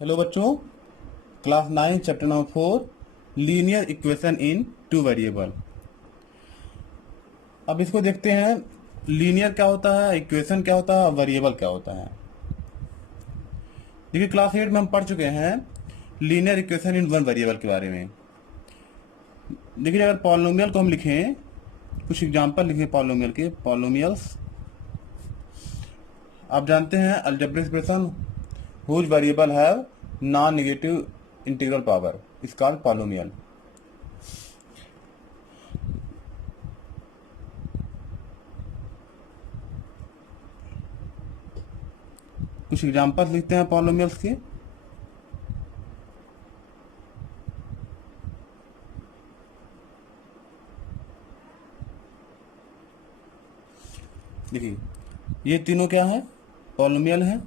Hello बच्चों, class 9 chapter number 4 linear equation in two variable. अब इसको देखते हैं, लीनियर क्या होता है, इक्वेशन क्या होता है, वेरिएबल क्या होता है। देखिए क्लास 8 में हम पढ़ चुके हैं linear equation in one variable के बारे में। देखिए अगर पॉलिनोमियल को हम लिखें, कुछ एग्जांपल लिखें पॉलिनोमियल के। पॉलिनोमियल्स आप जानते हैं algebraic expression whose variable have non negative integral power is called polynomial. कुछ एग्जांपल लिखते हैं पॉलिनोमियल्स के। देखिए ये तीनों क्या है, पॉलिनोमियल है।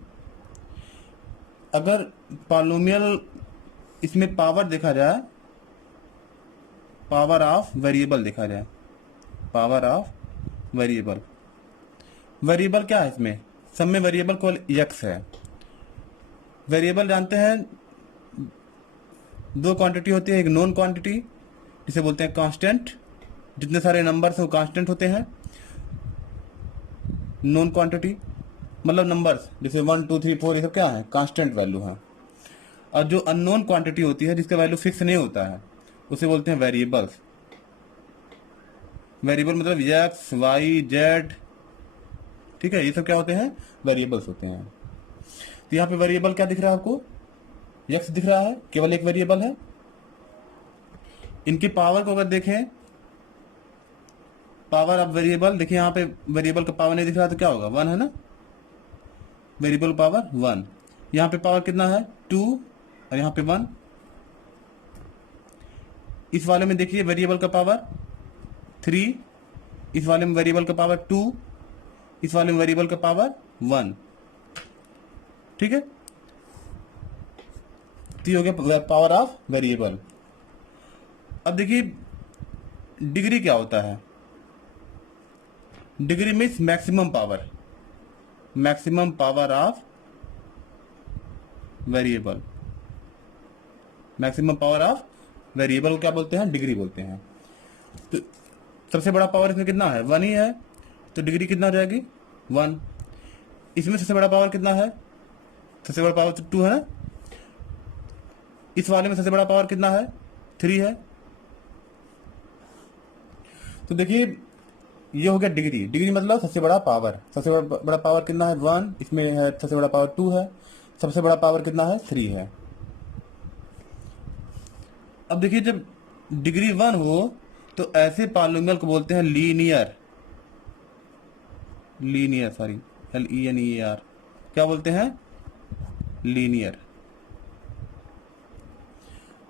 अगर पॉलिनोमियल इसमें पावर देखा जाए, पावर ऑफ वेरिएबल देखा जाए, पावर ऑफ वेरिएबल। वेरिएबल क्या है इसमें, सब में वेरिएबल को एक्स है। वेरिएबल जानते हैं दो क्वांटिटी होती है, एक नोन क्वांटिटी जिसे बोलते हैं कांस्टेंट, जितने सारे नंबर्स हैं वो कांस्टेंट होते हैं। नोन क्वांटिटी मतलब नंबर्स जैसे 1 2 3 4 ये सब क्या है, कांस्टेंट वैल्यू है। और जो अननोन क्वांटिटी होती है जिसका वैल्यू फिक्स नहीं होता है उसे बोलते हैं वेरिएबल्स। वेरिएबल मतलब एक्स वाई जेड, ठीक है, ये सब क्या होते हैं, वेरिएबल्स होते हैं। तो यहाँ पे वेरिएबल क्या दिख रहा है आपको, एक्स दिख रहा है, केवल एक वेरिएबल है। इनकी पावर को अगर देखें, पावर ऑफ वेरिएबल, देखिए यहाँ पे वेरिएबल का पावर नहीं दिख रहा तो क्या होगा, 1 है ना, वेरिएबल पावर 1। यहाँ पे पावर कितना है, 2, और यहाँ पे 1। इस वाले में देखिए वेरिएबल का पावर 3, इस वाले में वेरिएबल का पावर 2, इस वाले में वेरिएबल का पावर 1, ठीक है। तो ये हो गया पावर ऑफ वेरिएबल। अब देखिए डिग्री क्या होता है, degree means maximum power, maximum power of variable. Maximum power of variable को क्या बोलते हैं, डिग्री बोलते हैं। तो सबसे बड़ा पावर इसमें कितना है, 1 ही है, तो डिग्री कितना हो जाएगी, 1। इसमें सबसे बड़ा पावर कितना है, सबसे बड़ा पावर तो 2 है ना। इस वाले में सबसे बड़ा पावर कितना है, 3 है। तो देखिए ये हो गया डिग्री। डिग्री मतलब सबसे बड़ा पावर। सबसे बड़ा पावर कितना है, 1, इसमें है सबसे बड़ा पावर 2 है, सबसे बड़ा पावर कितना है, 3 है। अब देखिए जब डिग्री 1 हो तो ऐसे पॉलिनोमियल को बोलते हैं लीनियर, लीनियर सॉरी LENER, क्या बोलते हैं, लीनियर।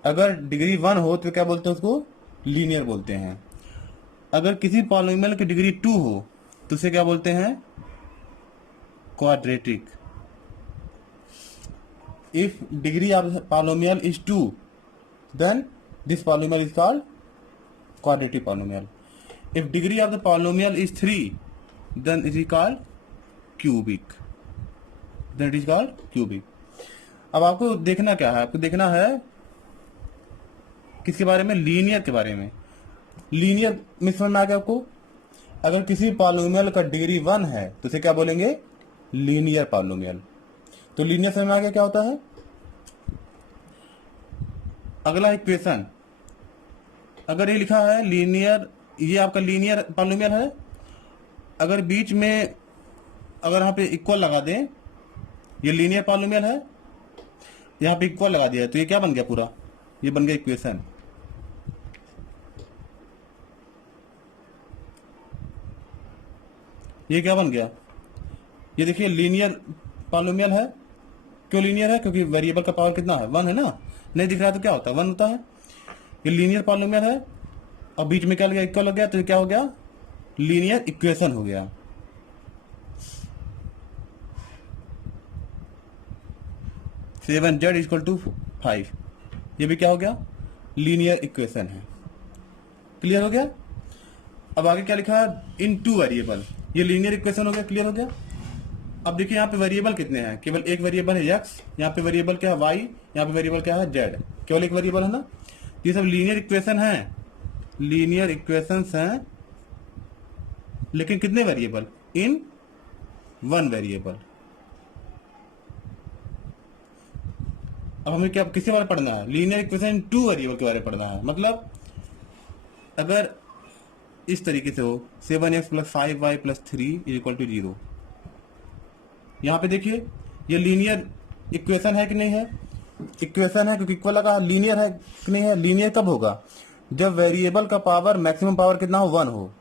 अगर डिग्री 1 हो तो क्या बोलते हैं, उसको लीनियर बोलते हैं। अगर किसी पॉलिनोमियल की डिग्री 2 हो तो उसे क्या बोलते हैं, quadratic. If degree of polynomial is 2 then this polynomial is called quadratic polynomial. If degree of the polynomial is 3 then it is called cubic, then it is called cubic. अब आपको देखना क्या है, आपको देखना है किसके बारे में, लीनियर के बारे में। लीनियर में समझ में आ गया आपको। अगर किसी पॉलिनोमियल का डिग्री 1 है तो उसे क्या बोलेंगे, लीनियर पॉलिनोमियल। तो लीनियर समझ में आ गया क्या होता है। अगला इक्वेशन, अगर ये लिखा है लीनियर, ये आपका लीनियर पॉलिनोमियल है। अगर बीच में अगर यहाँ पे इक्वल लगा दें, ये लीनियर पॉलिनोमियल है, यहाँ पे इक्वल लगा दिया है, तो ये क्या बन गया, पूरा ये बन गया इक्वेशन। ये क्या बन गया, ये देखिए लीनियर पॉलिनोमियल है। क्यों लीनियर है, क्योंकि वेरिएबल का पावर कितना है, 1 है ना। नहीं दिख रहा तो क्या होता है, 1 होता है। ये लीनियर पॉलिनोमियल है और बीच में क्या लग गया, इक्वल हो गया, तो क्या हो गया, लीनियर इक्वेशन हो गया। सेवन जेड इक्वल टू 5, ये भी क्या हो गया, लीनियर इक्वेशन है। क्लियर हो गया। अब आगे क्या लिखा है, इन टू वेरिएबल, ये लीनियर इक्वेशन हो गया, क्लियर हो गया। अब देखिए यहाँ पे वेरिएबल कितने हैं, केवल एक वेरिएबल है x, यहाँ पे वेरिएबल क्या है y, यहाँ पे वेरिएबल क्या है z, केवल एक वेरिएबल है ना। ये सब लीनियर इक्वेशन है, लीनियर इक्वेशंस हैं, लेकिन कितने वेरिएबल, इन वन वेरिएबल। अब हमें क्या किसके बारे में पढ़ना है, linear equation in two variable के बारे में पढ़ना है। मतलब अगर इस तरीके से हो 7x plus 5y plus 3 is equal to 0, यहाँ पे देखिए ये लीनियर इक्वेशन है कि नहीं है, इक्वेशन है क्योंकि इक्वल लगा, लीनियर है कि नहीं है। लीनियर कब होगा, जब वेरिएबल का पावर मैक्सिमम पावर कितना हो, 1 हो।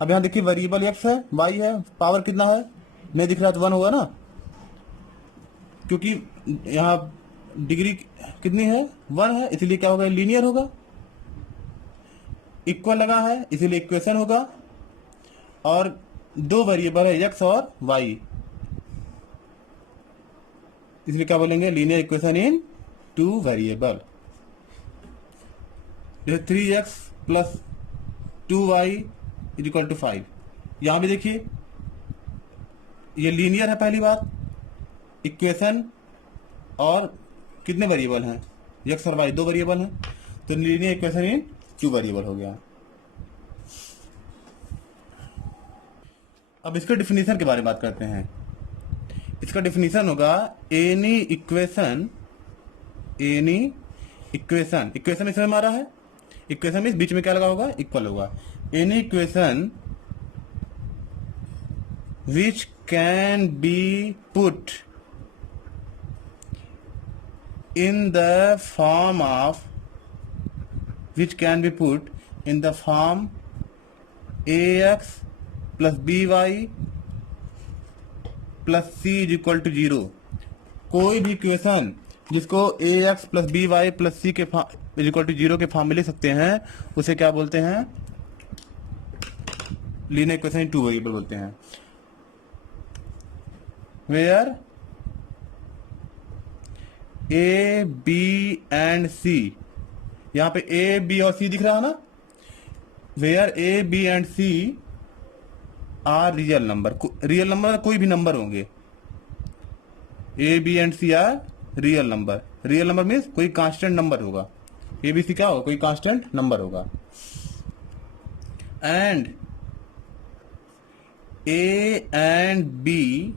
अब यहाँ देखिए वेरिएबल x है, y है, पावर कितना है नहीं दिख रहा है तो 1 होगा ना, क्योंकि यहाँ डिग्री कितनी है 1 है, इसलिए क्या होगा, लीनियर होगा। इक्वल लगा है इसीलिए इक्वेशन होगा, और दो वेरिएबल है x और y, इसलिए क्या बोलेंगे, linear equation in two variable. जैसे 3x plus 2y is equal to 5, यहां भी देखिए ये लीनियर है, पहली बात इक्वेशन, और कितने वेरिएबल हैं, x और y दो वेरिएबल हैं, तो linear equation in two variable हो गया। अब इसके डिफिनीशन के बारे में बात करते हैं। इसका डिफिनीशन होगा any equation, any equation, equation इसमें हमारा है, इक्वेशन में बीच में क्या लगा होगा, इक्वल होगा। Any equation which can be put in the form of, which can be put in the form ax plus by plus c is equal to 0। कोई भी इक्वेशन जिसको ax plus by plus c के is equal to 0 के form में लिख सकते हैं, उसे क्या बोलते हैं, linear equation in two variable बोलते हैं। Where a b and c, यहाँ पे ए बी और सी दिख रहा है ना, where A B and C are real number, real number कोई भी नंबर होंगे, A B and C are real number. Real number means कोई कांस्टेंट नंबर होगा, ए बी सी क्या होगा, कोई कांस्टेंट नंबर होगा। And A and B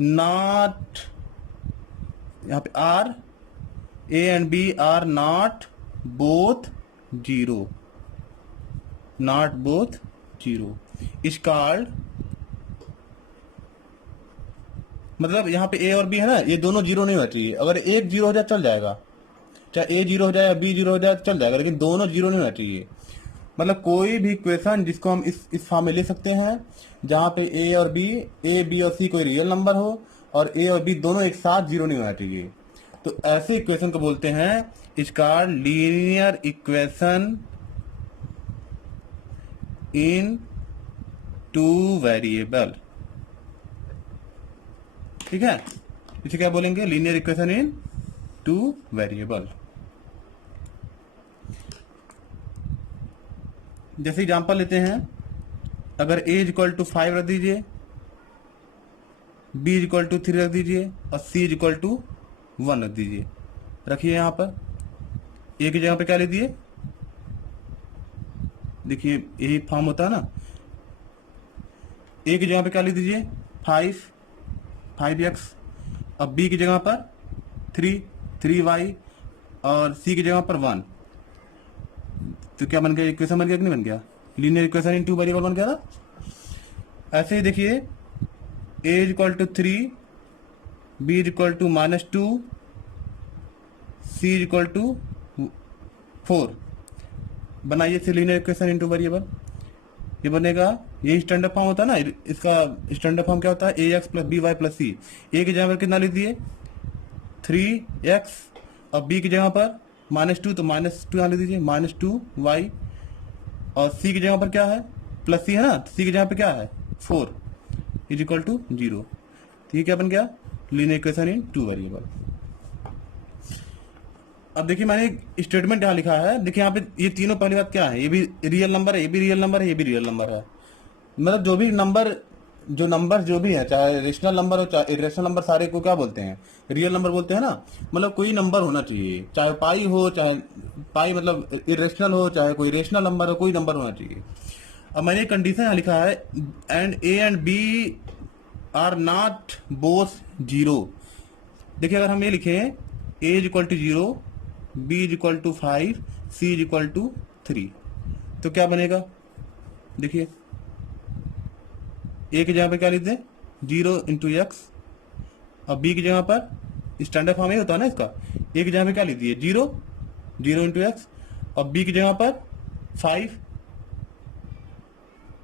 not, यहाँ पे are, A and B are not both 0, not both 0 is called, मतलब यहाँ पे A और B है ना, ये दोनों 0 नहीं होना चाहिए। अगर एक 0 हो जाए चल जाएगा, चाहे A 0 हो जाए या B 0 हो जाए चल जाएगा, लेकिन दोनों 0 नहीं होना चाहिए। मतलब कोई भी इक्वेशन जिसको हम इस फॉर्म में ले सकते हैं, जहाँ पे A और B, A B और C कोई रियल नंबर हो, और A और B दोनों एक साथ 0 नहीं होना चाहिए, तो ऐसे इक्वेशन को बोलते हैं इसका linear equation in two variable. ठीक है, इसे क्या बोलेंगे, linear equation in two variable. जैसे एग्जांपल लेते हैं, अगर a इक्वल टू 5 रख दीजिए, b इक्वल टू 3 रख दीजिए, और c इक्वल टू 1 रख दीजिए। रखिए यहाँ पर ए की जगह पे क्या ले दिए, देखिए यही फॉर्म होता है ना, ए की जगह पे क्या ले दीजिए 5x, अब बी की जगह पर 3y, और सी की जगह पर 1, तो क्या बन गया, इक्वेशन बन गया कि नहीं बन गया, linear equation in two variable बन गया ना। ऐसे ही देखिए A equal to 3, B equal to -2, C equal to 4, बनाइए से लीनियर इक्वेशन इनटू वेरिएबल। ये बनेगा, यही स्टैंडर्ड फॉर्म होता है ना, इसका स्टैंडर्ड फॉर्म क्या होता है, A X plus B Y plus C. A की जगह पर कितना लिख दिए 3x, और बी की जगह पर -2, तो -2 यहाँ लिख दीजिए, -2y, और सी की जगह पर क्या है, प्लस सी है ना, तो सी की जगह पर क्या है 4 इज इक्वल टू 0। तो ये क्या बन गया, linear equation in two variable. अब देखिए मैंने एक स्टेटमेंट यहाँ लिखा है, देखिए यहाँ पे ये तीनों, पहली बात क्या है, ये भी रियल नंबर है, ये भी रियल नंबर है, ये भी रियल नंबर है। मतलब जो भी नंबर जो नंबर जो भी है, चाहे रेशनल नंबर हो चाहे इरेशनल नंबर, सारे को क्या बोलते हैं? रियल नंबर बोलते हैं ना। मतलब कोई नंबर होना चाहिए, चाहे पाई हो, चाहे पाई मतलब इरेशनल हो, चाहे कोई रेशनल नंबर हो, कोई नंबर होना चाहिए। अब मैंने कंडीशन यहाँ लिखा है, and A and B are not both zero. देखिए अगर हम ये लिखें A is equal to zero, B is equal to 5, C is equal to 3, तो क्या बनेगा? देखिए ए की जगह पर क्या लिखते हैं? 0 इंटू एक्स, और बी की जगह पर स्टैंडर्ड फॉर्म ये होता है ना इसका, ए की जगह पे क्या लिख दिए? 0, 0 इंटू एक्स, और बी की जगह पर 5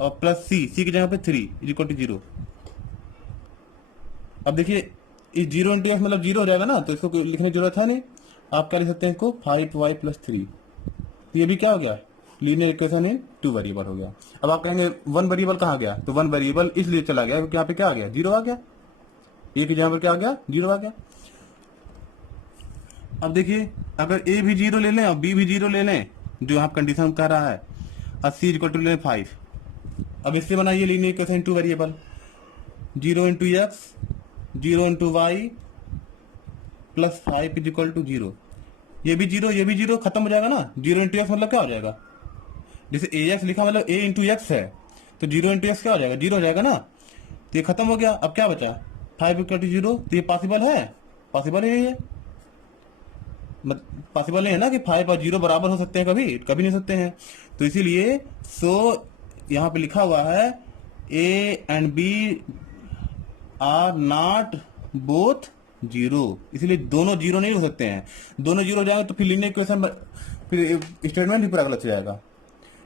और प्लस सी की जगह पे 3 इज इक्वल टू 0। अब देखिए इस 0 इंटू एक्स मतलब 0 हो जाएगा ना, तो इसको लिखने की जरूरत है नहीं। आप क्या लिख सकते हैं इसको? 5y plus 3। तो ये भी क्या हो गया? लीनियर इक्वेशन इन 2 वेरिएबल हो गया। अब आप कहेंगे 1 वेरिएबल कहाँ गया? तो 1 वेरिएबल इसलिए चला गया क्योंकि यहाँ पे क्या आ गया? 0 आ गया। ए की जगह पर क्या आ गया? 0 आ गया। अब देखिए अगर ए भी 0 ले लें और बी भी 0 ले लें, जो यहाँ कंडीशन कह रहा है, और सी इक्वल टू ले 5। अब इससे बनाइए linear equation 2 variable, 0 into X, 0 into Y plus 5 is equal to 0। ये भी 0, ये भी 0, खत्म हो जाएगा ना। 0 इंटू एक्स मतलब क्या हो जाएगा? जैसे ए एक्स लिखा मतलब ए इंटू एक्स है, तो 0 इंटू एक्स क्या हो जाएगा? 0 हो जाएगा ना। तो ये खत्म हो गया। अब क्या बचा? 5 इक्वल टू 0। तो ये पॉसिबल है? पॉसिबल ही नहीं है। पॉसिबल नहीं है ना कि 5 और 0 बराबर हो सकते हैं, कभी कभी नहीं हो सकते हैं। तो इसीलिए यहाँ पे लिखा हुआ है A and B are not both 0, इसलिए दोनों 0 नहीं हो सकते हैं। दोनों 0 हो जाएंगे तो फिर लीनियर इक्वेशन, फिर स्टेटमेंट भी पूरा गलत हो जाएगा।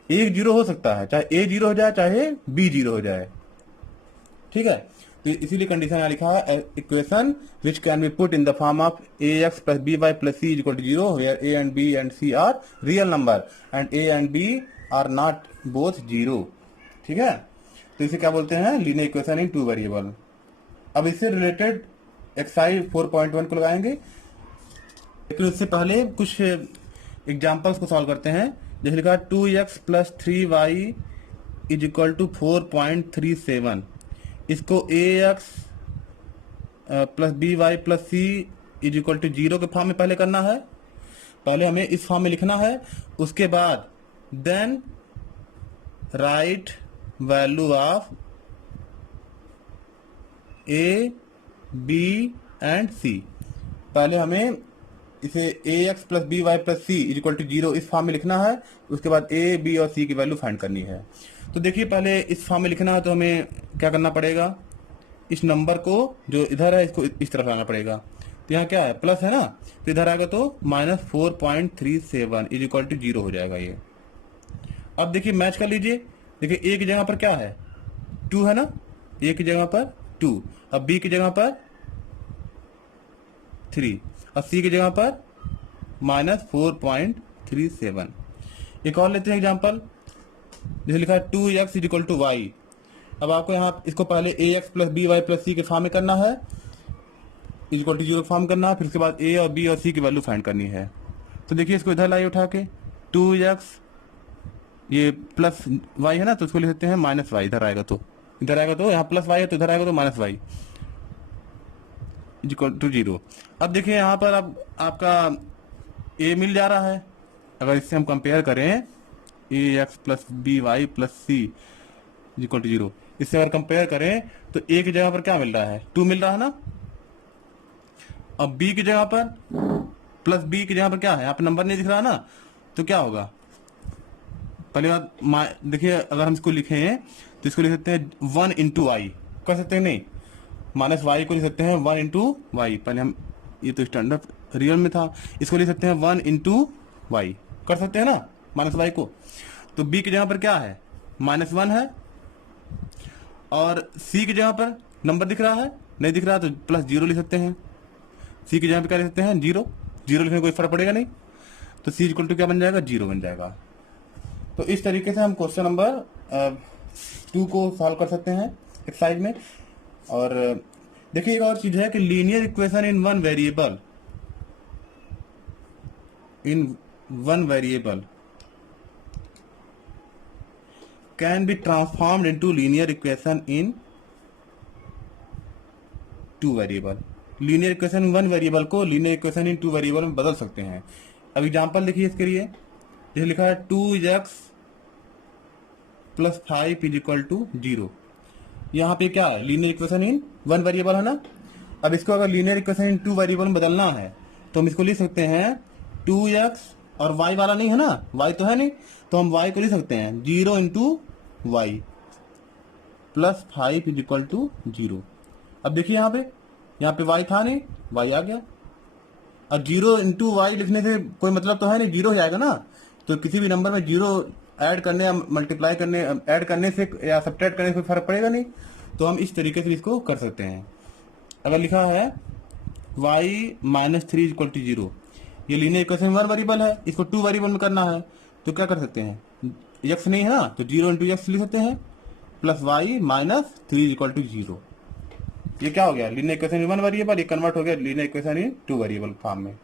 एक 0 हो सकता है, चाहे ए 0 हो जाए चाहे बी 0 हो जाए, ठीक है। तो इसीलिए कंडीशन यहाँ लिखा है equation which can be put in the form of A X plus B Y plus C equal to 0, where A and B and C are real number and A and B are not both 0, ठीक है। तो इसे क्या बोलते हैं? Linear equation in 2 variable. अब इससे related exercise 4.1 को लगाएंगे, लेकिन उससे पहले कुछ एग्जाम्पल्स को सॉल्व करते हैं। जैसे लिखा 2x plus 3y is equal to 4.37। इसको ax plus B Y plus C is equal to 0 के फॉर्म में पहले करना है। पहले हमें इस फॉर्म में लिखना है, उसके बाद then write value of A B and C. पहले हमें इसे A X plus B Y plus C is equal to 0 इस फॉर्म में लिखना है। उसके बाद ए बी और सी की वैल्यू फाइंड करनी है। तो देखिए पहले इस फॉर्म में लिखना है, तो हमें क्या करना पड़ेगा? इस नंबर को जो इधर है इसको इस तरफ लाना पड़ेगा। तो यहाँ क्या है? प्लस है ना, तो इधर आएगा तो -4.37 इज इक्वल टू 0 हो जाएगा ये। अब देखिए मैच कर लीजिए। देखिए ए की जगह पर क्या है? 2 है ना, ए की जगह पर 2, अब बी की जगह पर 3 और सी की जगह पर -4.37। एक और लेते हैं एग्जांपल, जैसे लिखा है 2x is equal to Y. अब आपको यहाँ इसको पहले ax plus B Y plus C के फॉर्म में करना है, इज इक्वल टू 0 फॉर्म करना है, फिर उसके बाद a और b और c की वैल्यू फाइंड करनी है। तो देखिए इसको इधर लाइए उठा के, 2x ये प्लस y है ना, तो उसको लिख सकते हैं माइनस वाई। इधर आएगा तो यहाँ प्लस y है, तो इधर आएगा तो minus Y is equal to 0। अब देखिए यहाँ पर अब आपका a मिल जा रहा है। अगर इससे हम कंपेयर करें ax plus B Y plus C is equal to 0, इससे अगर कंपेयर करें तो a की जगह पर क्या मिल रहा है? 2 मिल रहा है ना। अब b की जगह पर प्लस b की जगह पर क्या है? यहाँ पे नंबर नहीं दिख रहा ना, तो क्या होगा? पहली बात देखिए, अगर हम इसको लिखें तो इसको लिख सकते हैं 1 इंटू वाई, कर सकते हैं नहीं, माइनस वाई को लिख सकते हैं 1 इंटू वाई। पहले हम ये तो स्टैंडर्ड रियल में था, इसको लिख सकते हैं 1 इंटू वाई, कर सकते हैं ना माइनस वाई को। तो b की जगह पर क्या है? -1 है, और c की जगह पर नंबर दिख रहा है, नहीं दिख रहा तो प्लस 0 लिख सकते हैं। c की जगह पर क्या लिख सकते हैं? 0 लिखने में कोई फर्क पड़ेगा नहीं, तो c इक्वल टू क्या बन जाएगा? 0 बन जाएगा। तो इस तरीके से हम क्वेश्चन नंबर 2 को सॉल्व कर सकते हैं एक्सरसाइज में। और देखिए एक और चीज है कि linear equation in one variable can be transformed into linear equation in two variable. Linear equation one variable को linear equation in two variable में बदल सकते हैं। अब एग्जांपल देखिए इसके लिए, जैसे लिखा है 2x + 5 = 0। यहाँ पे क्या है, linear equation in one variable है ना। अब इसको अगर linear equation in two variable में बदलना है तो हम इसको लिख सकते हैं 2x, और y वाला नहीं है ना, y तो है नहीं, तो हम y को लिख सकते हैं 0 × y + 5 = 0। अब देखिए यहाँ पे y था नहीं, y आ गया। और 0 × y लिखने से कोई मतलब तो है नहीं, 0 ही आएगा ना। तो किसी भी नंबर में 0 ऐड करने या मल्टीप्लाई करने, ऐड करने से या सब्ट्रैक्ट करने से कोई फर्क पड़ेगा नहीं। तो हम इस तरीके से इसको कर सकते हैं। अगर लिखा है y - 3 = 0, ये लीनियर इक्वेशन वन वेरिएबल है, इसको टू वेरिएबल में करना है तो क्या कर सकते हैं, x नहीं है ना, तो 0 × x लिख सकते हैं प्लस y - 3 = 0। ये क्या हो गया, linear equation in one variable, ये कन्वर्ट हो गया linear equation in two variable form में।